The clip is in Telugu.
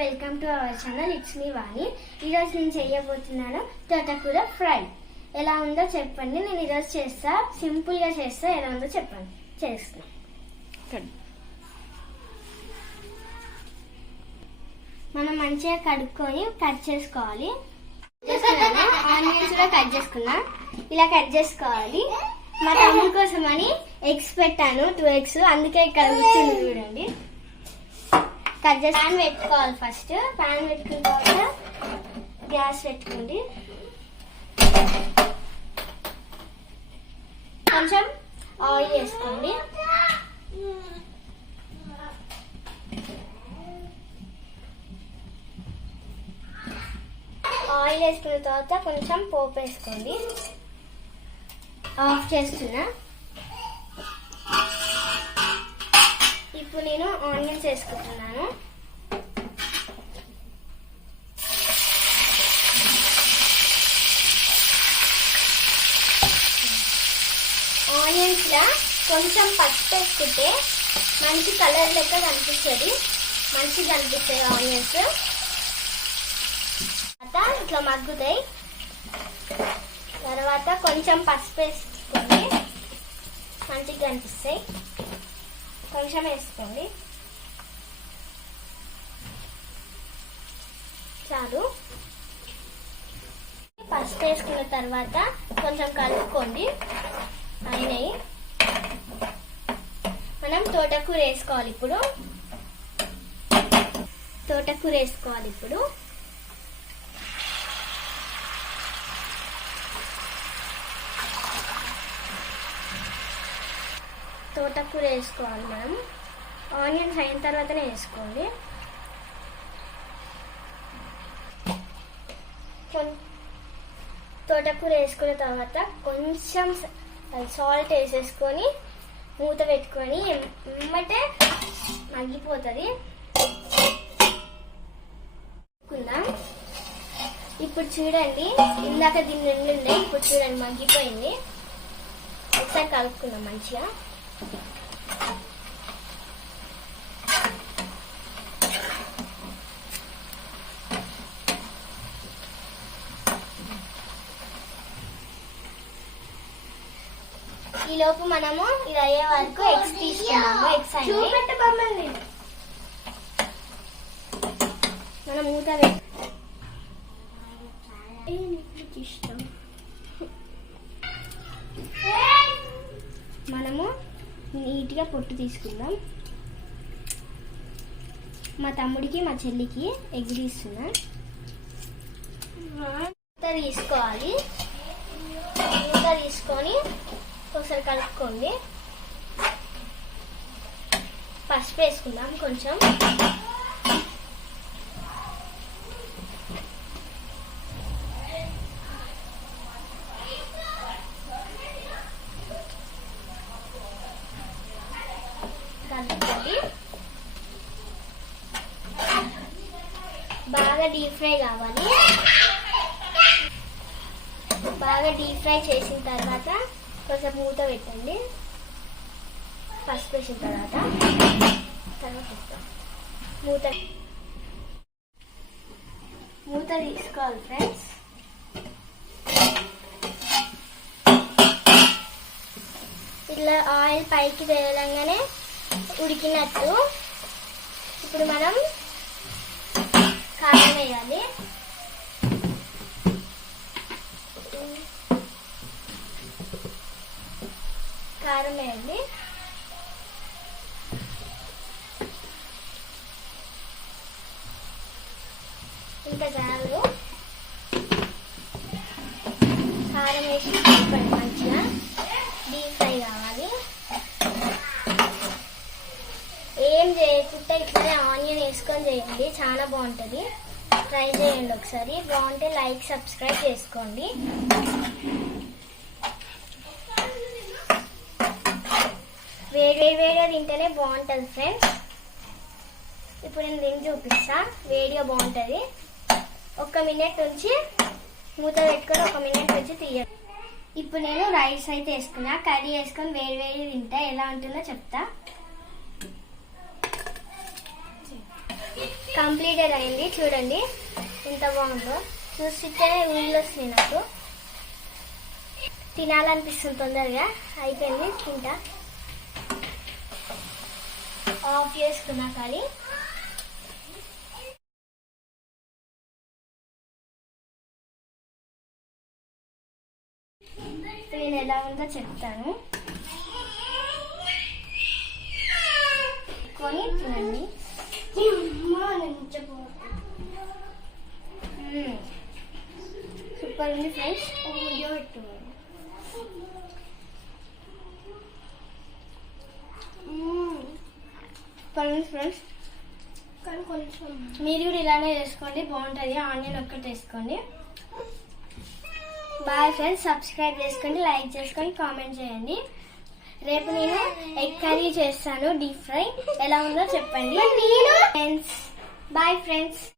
Welcome to our channel. It's me Vani. ఈరోజు నేను చేయబోతున్నాను తోటకూర ఫ్రై. ఎలా ఉందో చెప్పండి. నేను ఈరోజు చేస్తా, సింపుల్ గా చేస్తా. ఎలా ఉందో చెప్పండి. చేస్తా. మనం మంచిగా కడుక్కొని కట్ చేసుకోవాలి. ఆనియన్స్ కూడా కట్ చేసుకున్నా. ఇలా కట్ చేసుకోవాలి. మా తమ్ముడి కోసం అని ఎగ్స్ పెట్టాను, 2 eggs. అందుకే ఇక్కడ కూర్చుంది చూడండి. కట్ చేసి ప్యాన్ పెట్టుకోవాలి. ఫస్ట్ ప్యాన్ పెట్టుకున్న తర్వాత గ్యాస్ పెట్టుకోండి. కొంచెం ఆయిల్ వేసుకోండి. ఆయిల్ వేసుకున్న తర్వాత కొంచెం పోపు వేసుకోండి. ఆఫ్ చేస్తున్నా. ఇప్పుడు నేను ఆనియన్స్ వేసుకుంటున్నాను. ఆనియన్స్ లా కొంచెం పసుపు వేసుకుంటే మంచి కలర్ లెక్క కనిపిస్తుంది, మంచిగా కనిపిస్తాయి ఆనియన్స్. తర్వాత ఇట్లా మగ్గుతాయి. తర్వాత కొంచెం పసుపు వేసుకుంటే మంచిగా కనిపిస్తాయి. కొంచెం వేసుకోండి, చాలు. పసుపు వేసుకున్న తర్వాత కొంచెం కలుపుకోండి. అయినాయి. మనం తోటకూర వేసుకోవాలి. ఇప్పుడు తోటకూర వేసుకోవాలి. ఇప్పుడు తోటకూర వేసుకోవాలి. మనం ఆనియన్స్ అయిన తర్వాతనే వేసుకోండి. తోటకూర వేసుకున్న తర్వాత కొంచెం సాల్ట్ వేసేసుకొని మూత పెట్టుకొని ఎమ్మటే మగ్గిపోతుంది. ఇప్పుడు చూడండి, ఇందాక దీని నుండి ఉండే, ఇప్పుడు చూడండి మగ్గిపోయింది. ఒకసారి కలుపుకుందాం మంచిగా. ఈ లోపు మనము ఇది అయ్యే వరకు ఎగ్స్ తీసుకున్నాము. ఎగ్స్ అయ్యి మనం మూత మనము నీట్గా పొట్టు తీసుకుందాం. మా తమ్ముడికి మా చెల్లికి ఎగ్ తీస్తున్నా. తీసుకోవాలి. మూత తీసుకొని ఒకసారి కలుపుకోండి. పసుపు వేసుకుందాం కొంచెం. కలుపుకోండి. బాగా డీప్ ఫ్రై కావాలి. బాగా డీప్ ఫ్రై చేసిన తర్వాత కొంచెం మూత పెట్టండి. పసుపు వేసిన తర్వాత మూత తీసుకోవాలి ఫ్రెండ్స్. ఇట్లా ఆయిల్ పైకి తేలంగానే ఉడికినట్టు. ఇప్పుడు మనం కారం వేయాలి. కారం వేయండి. ఇంకా చాలు. కారం వేసి కలపండి మంచిగా. డీప్ ఫ్రై కావాలి. ఏం చేయకుండా ఇట్లనే ఆనియన్ వేసుకొని చేయండి, చాలా బాగుంటుంది. ట్రై చేయండి ఒకసారి. బాగుంటే లైక్, సబ్స్క్రైబ్ చేసుకోండి. వేడిగా తింటేనే బాగుంటుంది ఫ్రెండ్స్. ఇప్పుడు నేను తిని చూపిస్తా. వేడిగా బాగుంటుంది. 1 minute ఉంచి మూత పెట్టుకొని 1 minute ఉంచి తీయండి. ఇప్పుడు నేను రైస్ అయితే వేసుకున్నా. కర్రీ వేసుకొని వేడి తింటా. ఎలా ఉంటుందో చెప్తా. కంప్లీటెడ్ అయింది. చూడండి ఎంత బాగుందో, చూస్తే ఊళ్ళో వస్తుంది. నాకు తినాలనిపిస్తుంది తొందరగా. అయిపోయింది, తింటా. ఆఫ్ చేసుకున్నా కానీ నేను ఎలా ఉందో చెప్తాను. కొని తినండి. సూపర్ ఉంది ఫ్రెండ్స్. సూపర్ ఉంది ఫ్రెండ్స్. మీరు కూడా ఇలానే చేసుకోండి, బాగుంటుంది. ఆనియన్ ఒక్కటి వేసుకోండి. Bye friends. సబ్స్క్రైబ్ చేసుకోండి, లైక్ చేసుకోండి, కామెంట్ చేయండి. రేపు నేను ఎగ్ కర్రీ చేస్తాను, డీప్ ఫ్రై. ఎలా ఉందో చెప్పండి. Bye friends.